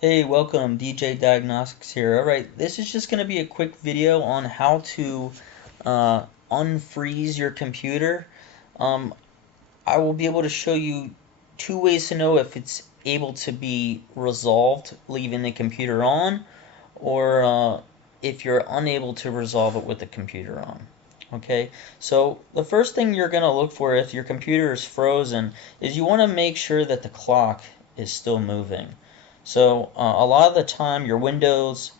Hey, welcome, DJ Diagnostics here. Alright, this is just going to be a quick video on how to unfreeze your computer. Um, I will be able to show you two ways to know if it's able to be resolved leaving the computer on, or if you're unable to resolve it with the computer on. Okay, so the first thing you're going to look for if your computer is frozen is you want to make sure that the clock is still moving. So a lot of the time your windows,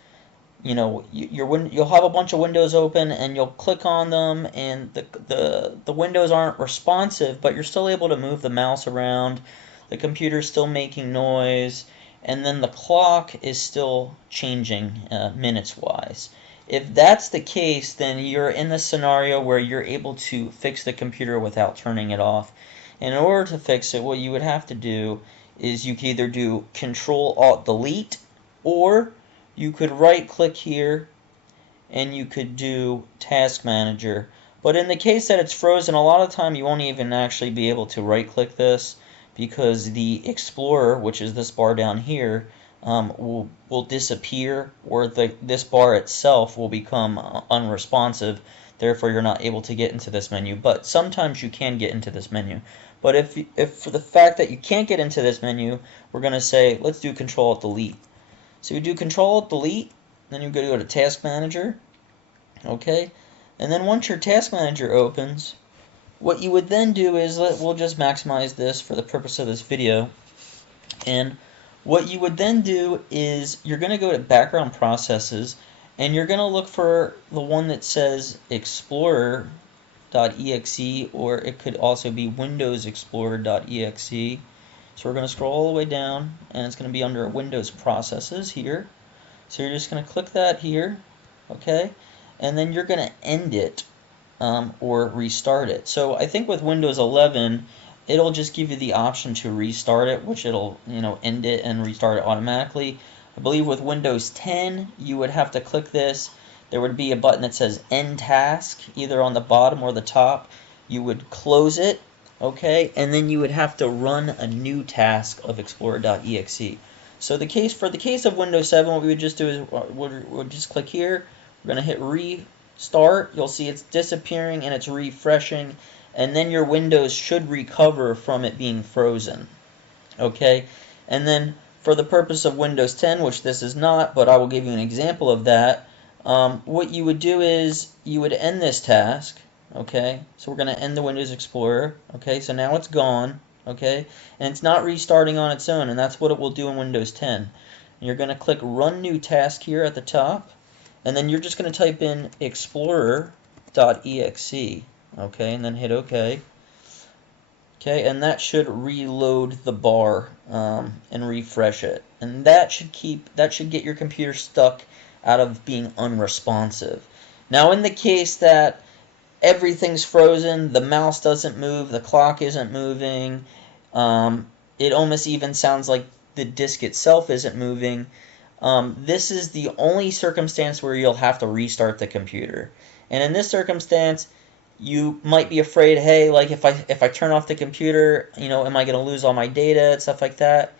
you'll have a bunch of windows open and you'll click on them and the windows aren't responsive, but you're still able to move the mouse around. The computer's still making noise, and then the clock is still changing minutes wise. If that's the case, then you're in the scenario where you're able to fix the computer without turning it off. And in order to fix it, what you would have to do is you could either do Control-Alt-Delete, or you could right click here and you could do Task Manager. But in the case that it's frozen, a lot of the time you won't even actually be able to right click this, because the Explorer, which is this bar down here, will disappear, or this bar itself will become unresponsive. Therefore, you're not able to get into this menu. But sometimes you can get into this menu. But if for the fact that you can't get into this menu, we're going to say, let's do Control-Alt-Delete. So you do Control-Alt-Delete, then you go to Task Manager, okay? And then once your Task Manager opens, what you would then do is, we'll just maximize this for the purpose of this video, and what you would then do is you're going to go to Background Processes, and you're going to look for the one that says explorer.exe, or it could also be Windows Explorer.exe. So we're going to scroll all the way down, and it's going to be under Windows Processes here. So you're just going to click that here, okay? And then you're going to end it or restart it. So I think with Windows 11, it'll just give you the option to restart it, which it'll end it and restart it automatically. I believe with Windows 10, you would have to click this. There would be a button that says End Task, either on the bottom or the top. You would close it, okay, and then you would have to run a new task of explorer.exe. So for the case of Windows 7, what we would just do is we'll just click here. We're going to hit Restart. You'll see it's disappearing and it's refreshing, and then your Windows should recover from it being frozen. Okay, and then for the purpose of Windows 10, which this is not, but I will give you an example of that, what you would do is you would end this task. Okay, so we're going to end the Windows Explorer. Okay, so now it's gone. Okay, and it's not restarting on its own, and that's what it will do in Windows 10. And you're going to click Run New Task here at the top, and then you're just going to type in explorer.exe. Okay, and then hit OK. Okay, and that should reload the bar and refresh it, and that should get your computer stuck out of being unresponsive. Now, in the case that everything's frozen, the mouse doesn't move, the clock isn't moving, it almost even sounds like the disk itself isn't moving, this is the only circumstance where you'll have to restart the computer. And in this circumstance, you might be afraid, hey, like if I turn off the computer, am I going to lose all my data and stuff like that?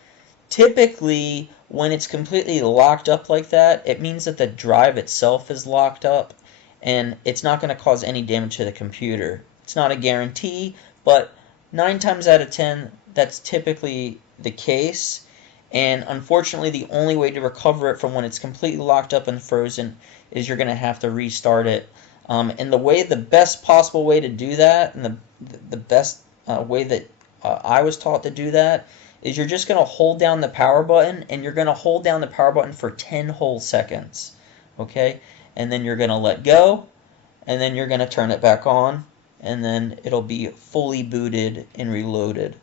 Typically, when it's completely locked up like that, it means that the drive itself is locked up, and it's not going to cause any damage to the computer. It's not a guarantee, but 9 times out of 10, that's typically the case. And unfortunately, the only way to recover it from when it's completely locked up and frozen is you're going to have to restart it. And the best possible way to do that, and the best way that I was taught to do that, is you're just going to hold down the power button, and you're going to hold down the power button for 10 whole seconds. Okay? And then you're going to let go, and then you're going to turn it back on, and then it'll be fully booted and reloaded.